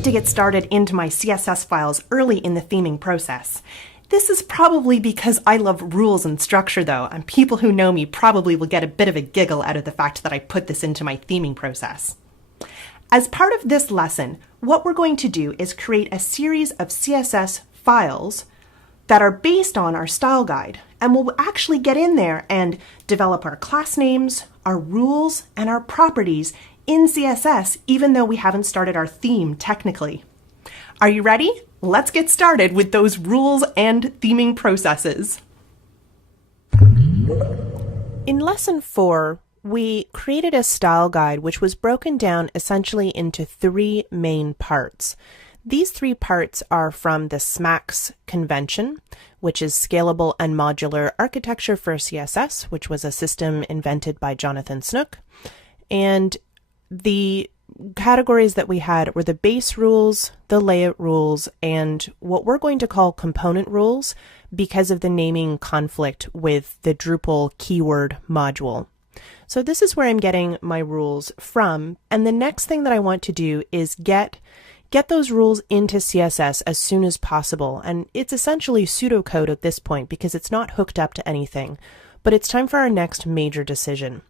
like to get started into my CSS files early in the theming process. This is probably because I love rules and structure though, and people who know me probably will get a bit of a giggle out of the fact that I put this into my theming process. As part of this lesson, what we're going to do is create a series of CSS files that are based on our style guide, and we'll actually get in there and develop our class names, our rules, and our properties in CSS, even though we haven't started our theme technically. Are you ready? Let's get started with those rules and theming processes. In lesson 4, we created a style guide which was broken down essentially into 3 main parts. These 3 parts are from the SMACS convention, which is Scalable and Modular Architecture for CSS, which was a system invented by Jonathan Snook. And the categories that we had were the base rules, the layout rules, and what we're going to call component rules because of the naming conflict with the Drupal keyword module. So this is where I'm getting my rules from, and the next thing that I want to do is get those rules into CSS as soon as possible, and it's essentially pseudocode at this point because it's not hooked up to anything, but it's time for our next major decision.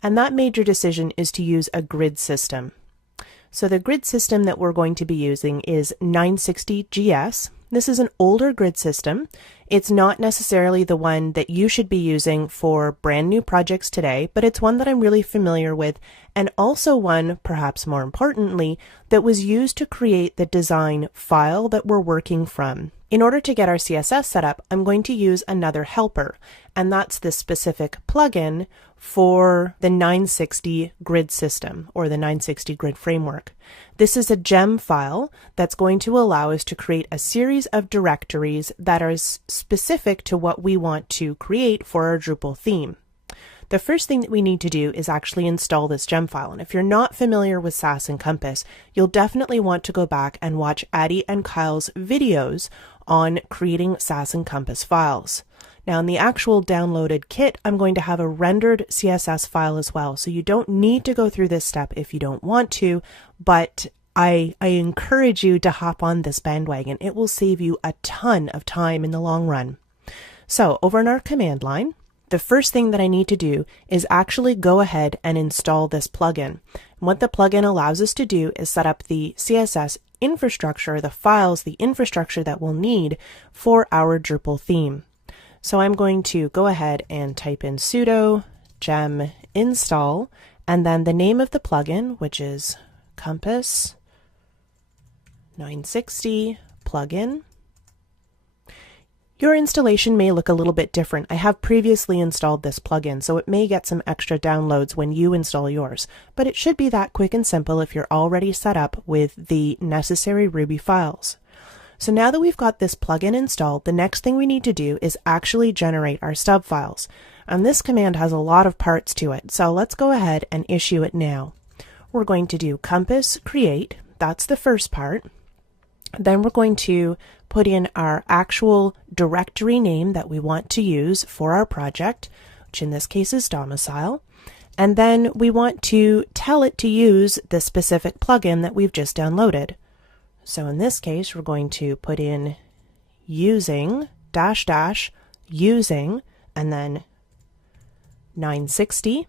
And that major decision is to use a grid system. So the grid system that we're going to be using is 960GS. This is an older grid system. It's not necessarily the one that you should be using for brand new projects today, but it's one that I'm really familiar with, and also one, perhaps more importantly, that was used to create the design file that we're working from. In order to get our CSS set up, I'm going to use another helper, and that's this specific plugin for the 960 grid system, or the 960 grid framework. This is a gem file that's going to allow us to create a series of directories that are specific to what we want to create for our Drupal theme. The first thing that we need to do is actually install this gem file, and if you're not familiar with Sass and Compass, you'll definitely want to go back and watch Addie and Kyle's videos on creating Sass and Compass files. Now in the actual downloaded kit, I'm going to have a rendered CSS file as well, so you don't need to go through this step if you don't want to, but I encourage you to hop on this bandwagon. It will save you a ton of time in the long run. So over in our command line, the first thing that I need to do is actually go ahead and install this plugin. And what the plugin allows us to do is set up the CSS infrastructure, the files, the infrastructure that we'll need for our Drupal theme. So I'm going to go ahead and type in sudo gem install, and then the name of the plugin, which is Compass 960 plugin. Your installation may look a little bit different. I have previously installed this plugin, so it may get some extra downloads when you install yours, but it should be that quick and simple if you're already set up with the necessary Ruby files. So now that we've got this plugin installed, the next thing we need to do is actually generate our stub files. And this command has a lot of parts to it, so let's go ahead and issue it now. We're going to do compass create, that's the first part. Then we're going to put in our actual directory name that we want to use for our project, which in this case is domicile. And then we want to tell it to use the specific plugin that we've just downloaded. So in this case, we're going to put in using -- using and then 960.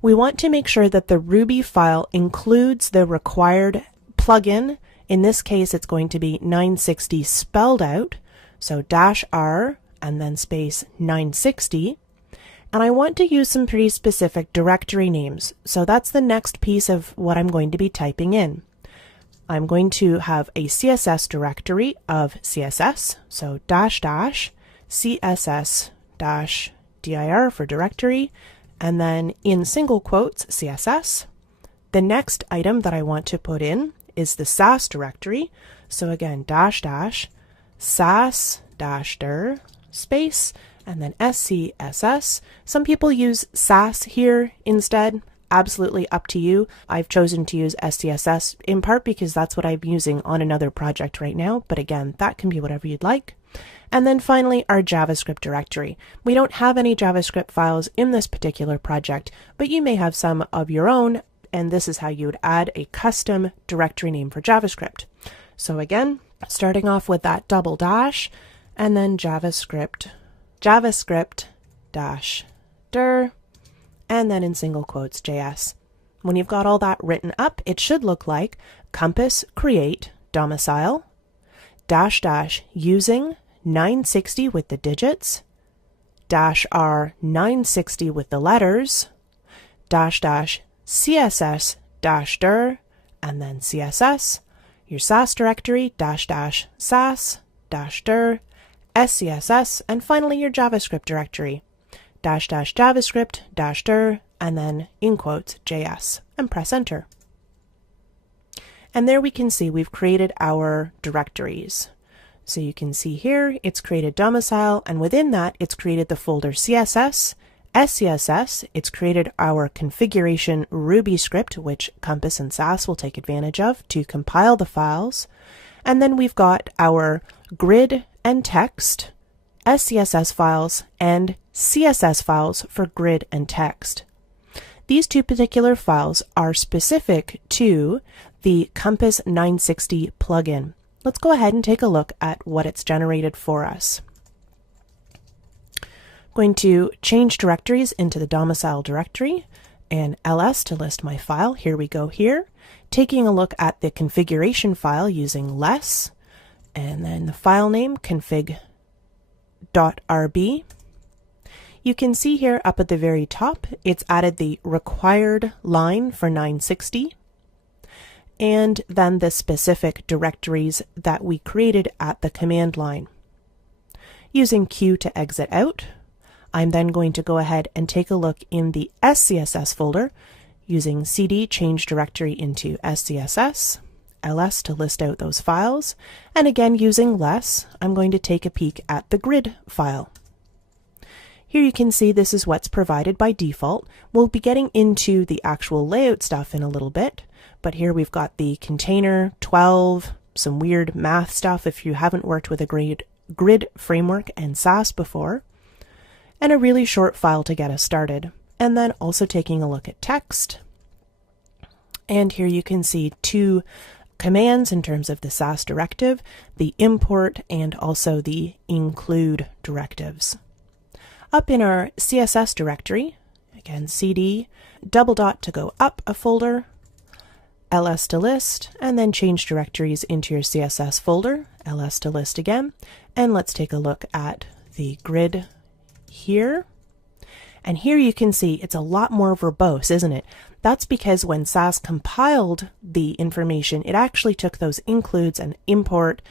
We want to make sure that the Ruby file includes the required plugin. In this case, it's going to be 960 spelled out, so -r and then space 960. And I want to use some pretty specific directory names, so that's the next piece of what I'm going to be typing in. I'm going to have a CSS directory of CSS, so --CSS-dir for directory, and then in single quotes, CSS. The next item that I want to put in is the Sass directory, so again, --Sass-dir space, and then SCSS. Some people use Sass here instead. Absolutely up to you. I've chosen to use SCSS in part because that's what I'm using on another project right now, but again, that can be whatever you'd like. And then finally, our JavaScript directory. We don't have any JavaScript files in this particular project, but you may have some of your own, and this is how you would add a custom directory name for JavaScript. So again, starting off with that double dash, and then JavaScript dash dir, and then in single quotes JS. When you've got all that written up, it should look like compass create domicile dash dash using 960 with the digits dash r 960 with the letters dash dash css dash dir, and then css, your Sass directory dash dash sass dash dir, scss, and finally your JavaScript directory dash dash javascript dash dir, and then in quotes JS, and press enter. And there we can see we've created our directories. So you can see here it's created domicile, and within that it's created the folder CSS, SCSS, it's created our configuration Ruby script, which Compass and Sass will take advantage of to compile the files. And then we've got our grid and text, SCSS files, and CSS files for grid and text. These two particular files are specific to the Compass 960 plugin. Let's go ahead and take a look at what it's generated for us. Going to change directories into the domicile directory and ls to list my file. Here we go here. Taking a look at the configuration file using less, and then the file name config.rb. You can see here up at the very top, it's added the required line for 960, and then the specific directories that we created at the command line. Using Q to exit out, I'm then going to go ahead and take a look in the SCSS folder using cd change directory into SCSS, ls to list out those files, and again using less, I'm going to take a peek at the grid file. Here you can see this is what's provided by default. We'll be getting into the actual layout stuff in a little bit, but here we've got the container 12, some weird math stuff if you haven't worked with a grid framework and Sass before, and a really short file to get us started. And then also taking a look at text. And here you can see two commands in terms of the Sass directive, the import and also the include directives. Up in our CSS directory, again cd double dot to go up a folder, ls to list, and then change directories into your CSS folder, ls to list again, and let's take a look at the grid here. And here you can see it's a lot more verbose, isn't it? That's because when Sass compiled the information, it actually took those includes and import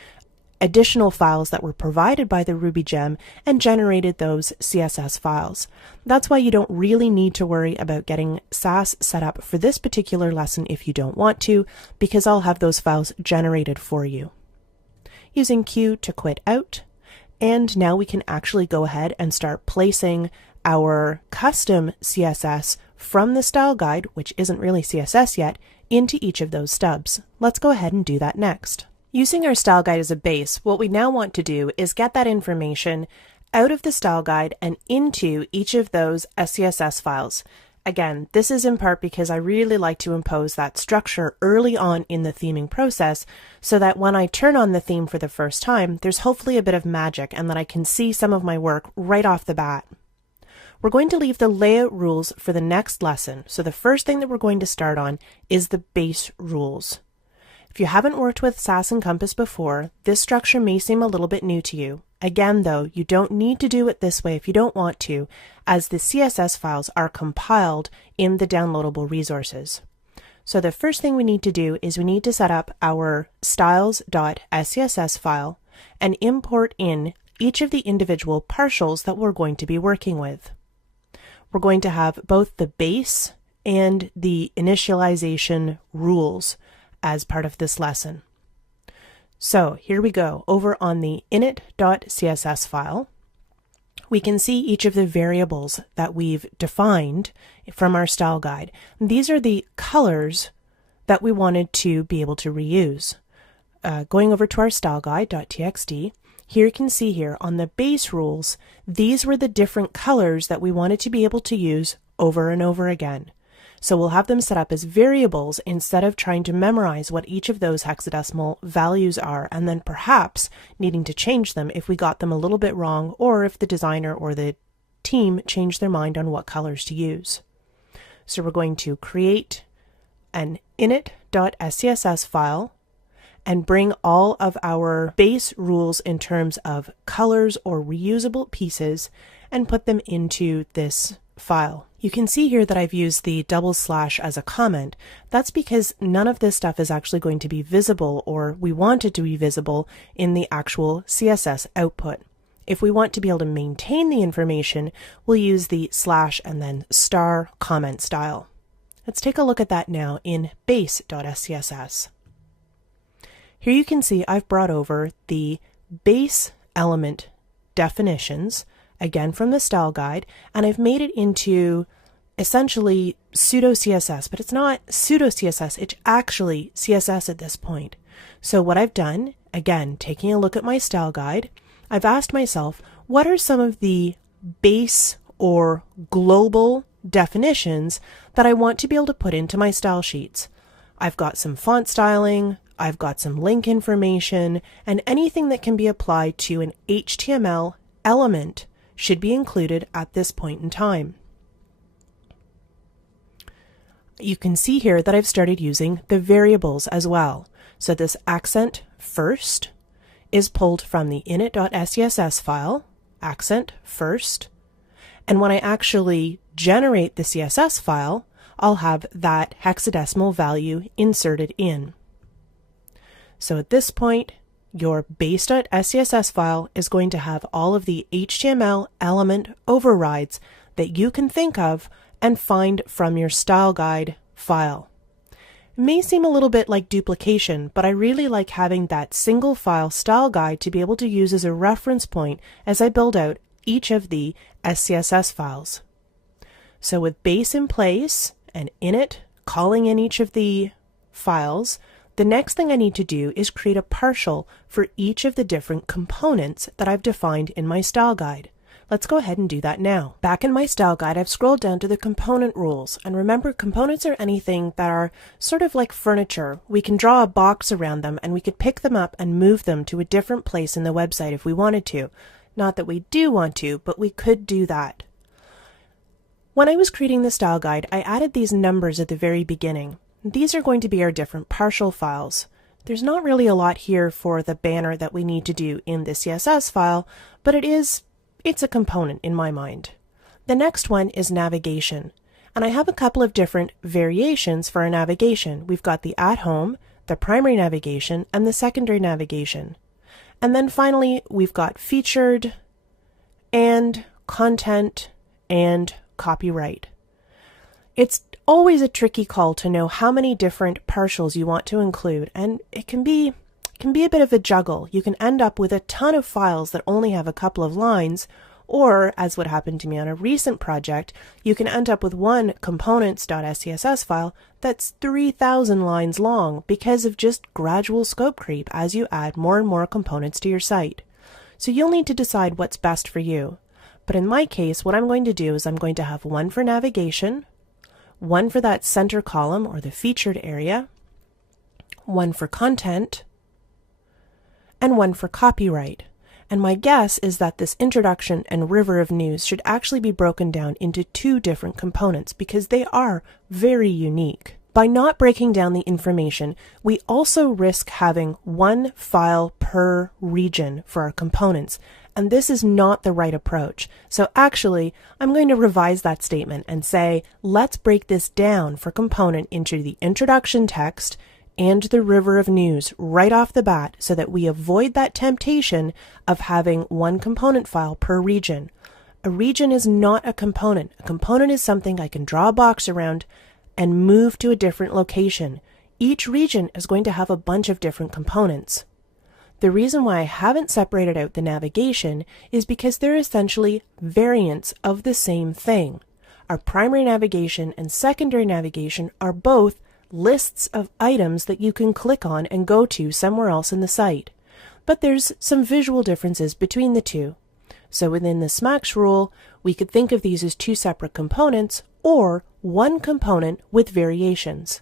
additional files that were provided by the Ruby gem and generated those CSS files. That's why you don't really need to worry about getting Sass set up for this particular lesson if you don't want to, because I'll have those files generated for you. Using Q to quit out, and now we can actually go ahead and start placing our custom CSS from the style guide, which isn't really CSS yet, into each of those stubs. Let's go ahead and do that next. Using our style guide as a base, what we now want to do is get that information out of the style guide and into each of those SCSS files. Again, this is in part because I really like to impose that structure early on in the theming process so that when I turn on the theme for the first time, there's hopefully a bit of magic and that I can see some of my work right off the bat. We're going to leave the layout rules for the next lesson, so the first thing that we're going to start on is the base rules. If you haven't worked with Sass and Compass before, this structure may seem a little bit new to you. Again, though, you don't need to do it this way if you don't want to, as the CSS files are compiled in the downloadable resources. So the first thing we need to do is we need to set up our styles.scss file and import in each of the individual partials that we're going to be working with. We're going to have both the base and the initialization rules as part of this lesson. So here we go. Over on the init.css file, we can see each of the variables that we've defined from our style guide. These are the colors that we wanted to be able to reuse. Going over to our style guide.txt, here you can see here on the base rules, these were the different colors that we wanted to be able to use over and over again. So we'll have them set up as variables instead of trying to memorize what each of those hexadecimal values are and then perhaps needing to change them if we got them a little bit wrong or if the designer or the team changed their mind on what colors to use. So we're going to create an init.scss file and bring all of our base rules in terms of colors or reusable pieces and put them into this file. You can see here that I've used the / as a comment. That's because none of this stuff is actually going to be visible, or we want it to be visible in the actual CSS output. If we want to be able to maintain the information, we'll use the / and then star comment style. Let's take a look at that now in base.scss. Here you can see I've brought over the base element definitions, again from the style guide, and I've made it into essentially pseudo CSS, but it's not pseudo CSS, it's actually CSS at this point. So what I've done, again, taking a look at my style guide, I've asked myself, what are some of the base or global definitions that I want to be able to put into my style sheets? I've got some font styling, I've got some link information, and anything that can be applied to an HTML element should be included at this point in time. You can see here that I've started using the variables as well. So this accent first is pulled from the init.scss file, accent first, and when I actually generate the CSS file, I'll have that hexadecimal value inserted in. So at this point, your base.scss file is going to have all of the HTML element overrides that you can think of and find from your style guide file. It may seem a little bit like duplication, but I really like having that single file style guide to be able to use as a reference point as I build out each of the SCSS files. So with base in place and init calling in each of the files, the next thing I need to do is create a partial for each of the different components that I've defined in my style guide. Let's go ahead and do that now. Back in my style guide, I've scrolled down to the component rules. And remember, components are anything that are sort of like furniture. We can draw a box around them and we could pick them up and move them to a different place in the website if we wanted to. Not that we do want to, but we could do that. When I was creating the style guide, I added these numbers at the very beginning. These are going to be our different partial files. There's not really a lot here for the banner that we need to do in the CSS file, but it's a component in my mind. The next one is navigation, and I have a couple of different variations for our navigation. We've got the at home, the primary navigation, and the secondary navigation. And then finally, we've got featured, and content, and copyright. It's always a tricky call to know how many different partials you want to include, and it can be a bit of a juggle. You can end up with a ton of files that only have a couple of lines, or, as what happened to me on a recent project, you can end up with one components.scss file that's 3,000 lines long because of just gradual scope creep as you add more and more components to your site. So you'll need to decide what's best for you. But in my case, what I'm going to do is I'm going to have one for navigation, one for that center column or the featured area, one for content, and one for copyright. And my guess is that this introduction and river of news should actually be broken down into two different components because they are very unique. By not breaking down the information, we also risk having one file per region for our components, and this is not the right approach. So actually, I'm going to revise that statement and say, let's break this down for component into the introduction text and the river of news right off the bat so that we avoid that temptation of having one component file per region. A region is not a component. A component is something I can draw a box around and move to a different location. Each region is going to have a bunch of different components. The reason why I haven't separated out the navigation is because they're essentially variants of the same thing. Our primary navigation and secondary navigation are both lists of items that you can click on and go to somewhere else in the site. But there's some visual differences between the two. So within the SMAX rule, we could think of these as two separate components or one component with variations.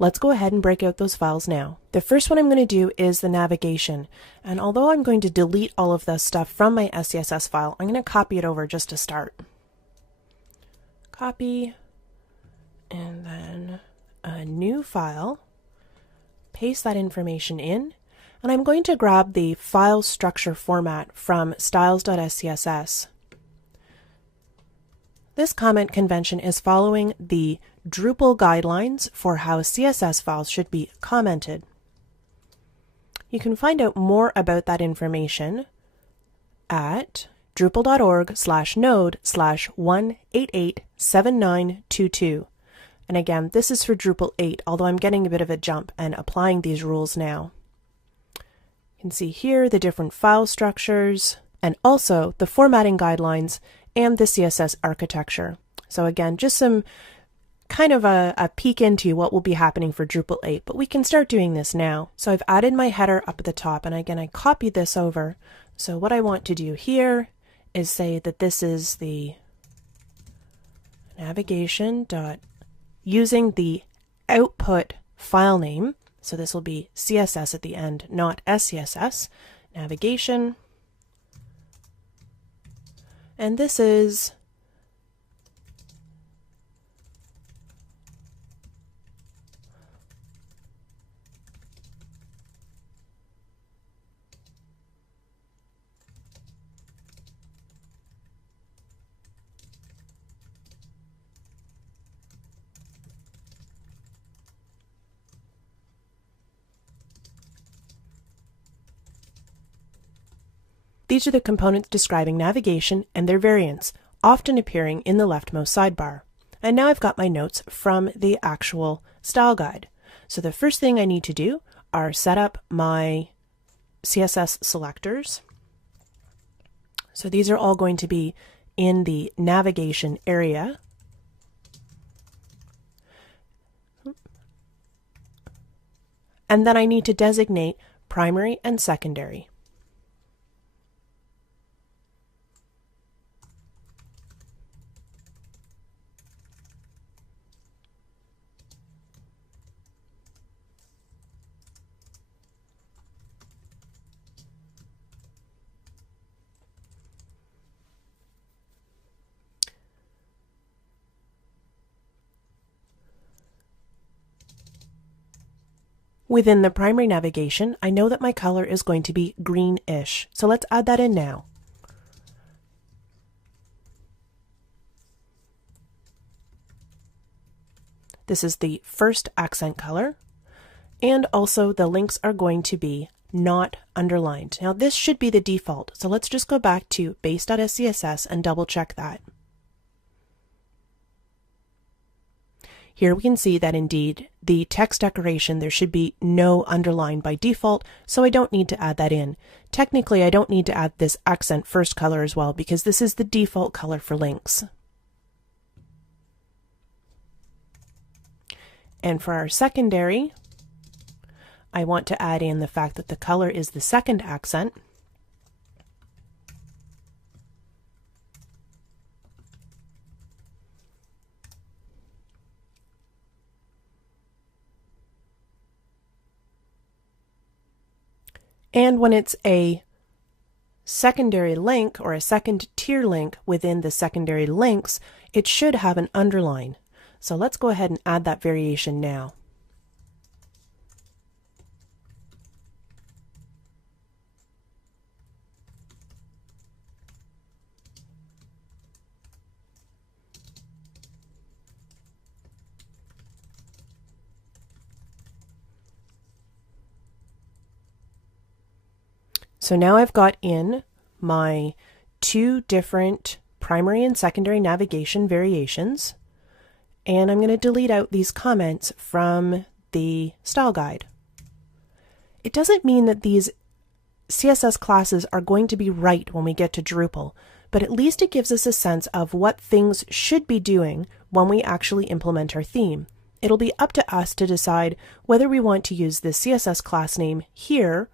Let's go ahead and break out those files now. The first one I'm going to do is the navigation. And although I'm going to delete all of this stuff from my SCSS file, I'm going to copy it over just to start. Copy, and then a new file. Paste that information in. And I'm going to grab the file structure format from styles.scss. This comment convention is following the Drupal guidelines for how CSS files should be commented. You can find out more about that information at drupal.org/node/1887922. And again, this is for Drupal 8, although I'm getting a bit of a jump and applying these rules now. You can see here the different file structures and also the formatting guidelines and the CSS architecture. So again, just some kind of a peek into what will be happening for Drupal 8, but we can start doing this now. So I've added my header up at the top, and again, I copied this over. So what I want to do here is say that this is the navigation dot using the output file name. So this will be CSS at the end, not SCSS, navigation. And this is these are the components describing navigation and their variants, often appearing in the leftmost sidebar. And now I've got my notes from the actual style guide. So the first thing I need to do are set up my CSS selectors. So these are all going to be in the navigation area. And then I need to designate primary and secondary. Within the primary navigation, I know that my color is going to be greenish, so let's add that in now. This is the first accent color, and also the links are going to be not underlined. Now this should be the default, so let's just go back to base.scss and double check that. Here we can see that indeed the text decoration, there should be no underline by default, so I don't need to add that in. Technically, I don't need to add this accent first color as well because this is the default color for links. And for our secondary, I want to add in the fact that the color is the second accent. And when it's a secondary link or a second tier link within the secondary links, it should have an underline. So let's go ahead and add that variation now. So now I've got in my two different primary and secondary navigation variations, and I'm going to delete out these comments from the style guide. It doesn't mean that these CSS classes are going to be right when we get to Drupal, but at least it gives us a sense of what things should be doing when we actually implement our theme. It'll be up to us to decide whether we want to use the CSS class name here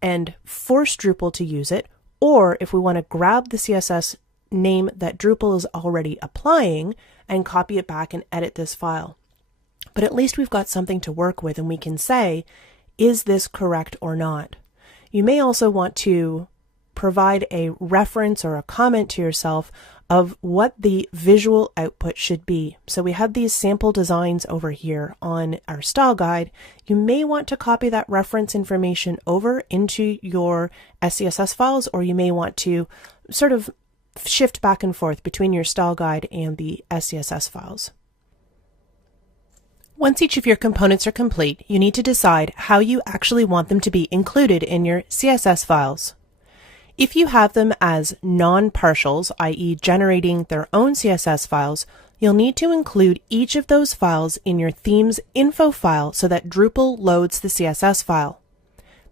and force Drupal to use it, or if we want to grab the CSS name that Drupal is already applying and copy it back and edit this file. But at least we've got something to work with, and we can say, is this correct or not? You may also want to provide a reference or a comment to yourself of what the visual output should be. So we have these sample designs over here on our style guide. You may want to copy that reference information over into your SCSS files, or you may want to sort of shift back and forth between your style guide and the SCSS files. Once each of your components are complete, you need to decide how you actually want them to be included in your CSS files. If you have them as non-partials, i.e. generating their own CSS files, you'll need to include each of those files in your theme's info file so that Drupal loads the CSS file.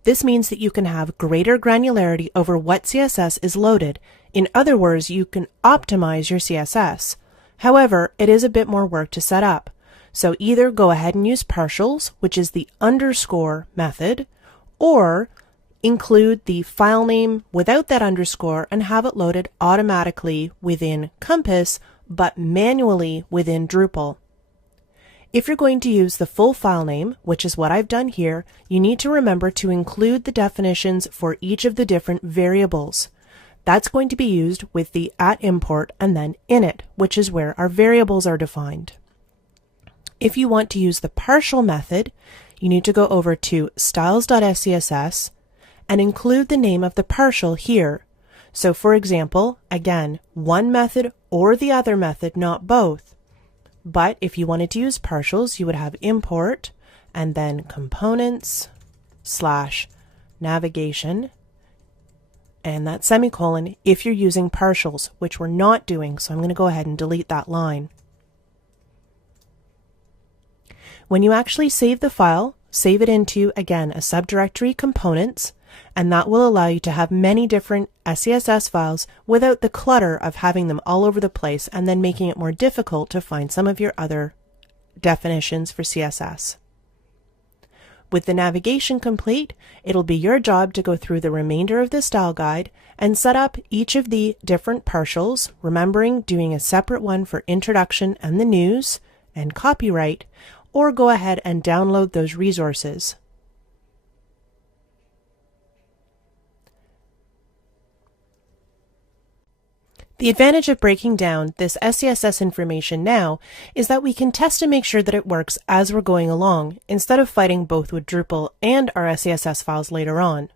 This means that you can have greater granularity over what CSS is loaded. In other words, you can optimize your CSS. However, it is a bit more work to set up. So either go ahead and use partials, which is the underscore method, or include the file name without that underscore and have it loaded automatically within Compass, but manually within Drupal. If you're going to use the full file name, which is what I've done here, you need to remember to include the definitions for each of the different variables. That's going to be used with the @import and then init, which is where our variables are defined. If you want to use the partial method, you need to go over to styles.scss and include the name of the partial here. So for example, again, one method or the other method, not both. But if you wanted to use partials, you would have import and then components/navigation and that semicolon if you're using partials, which we're not doing. So I'm going to go ahead and delete that line. When you actually save the file, save it into, again, a subdirectory components, and that will allow you to have many different SCSS files without the clutter of having them all over the place and then making it more difficult to find some of your other definitions for CSS. With the navigation complete, it'll be your job to go through the remainder of the style guide and set up each of the different partials, remembering doing a separate one for introduction and the news and copyright, or go ahead and download those resources. The advantage of breaking down this SCSS information now is that we can test to make sure that it works as we're going along, instead of fighting both with Drupal and our SCSS files later on.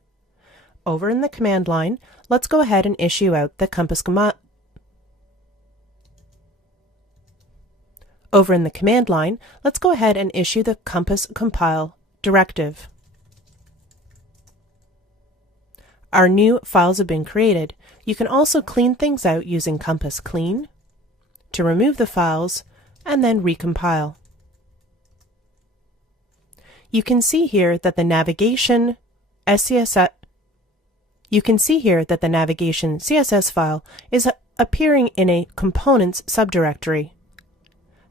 Over in the command line, let's go ahead and issue out the Compass compile directive. Our new files have been created. You can also clean things out using Compass Clean to remove the files and then recompile. You can see here that the navigation CSS file is appearing in a components subdirectory.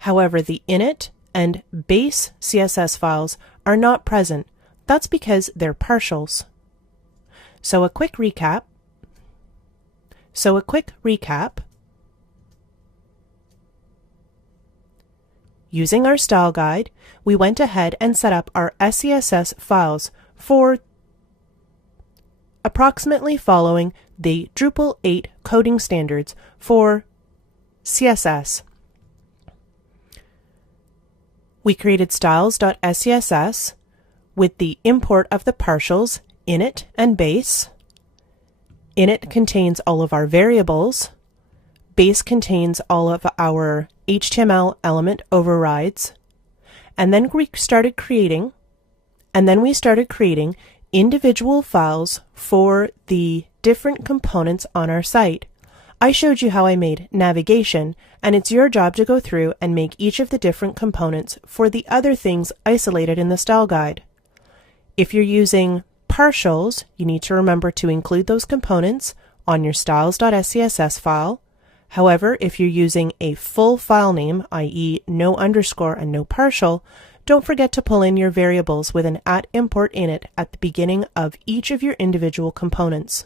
However, the init and base CSS files are not present. That's because they're partials. So a quick recap. Using our style guide, we went ahead and set up our SCSS files for approximately following the Drupal 8 coding standards for CSS. We created styles.scss with the import of the partials init and base. Init contains all of our variables. Base contains all of our HTML element overrides. And then we started creating individual files for the different components on our site. I showed you how I made navigation, and it's your job to go through and make each of the different components for the other things isolated in the style guide. If you're using partials, you need to remember to include those components on your styles.scss file. However, if you're using a full file name, i.e. no underscore and no partial, don't forget to pull in your variables with an @import init at the beginning of each of your individual components.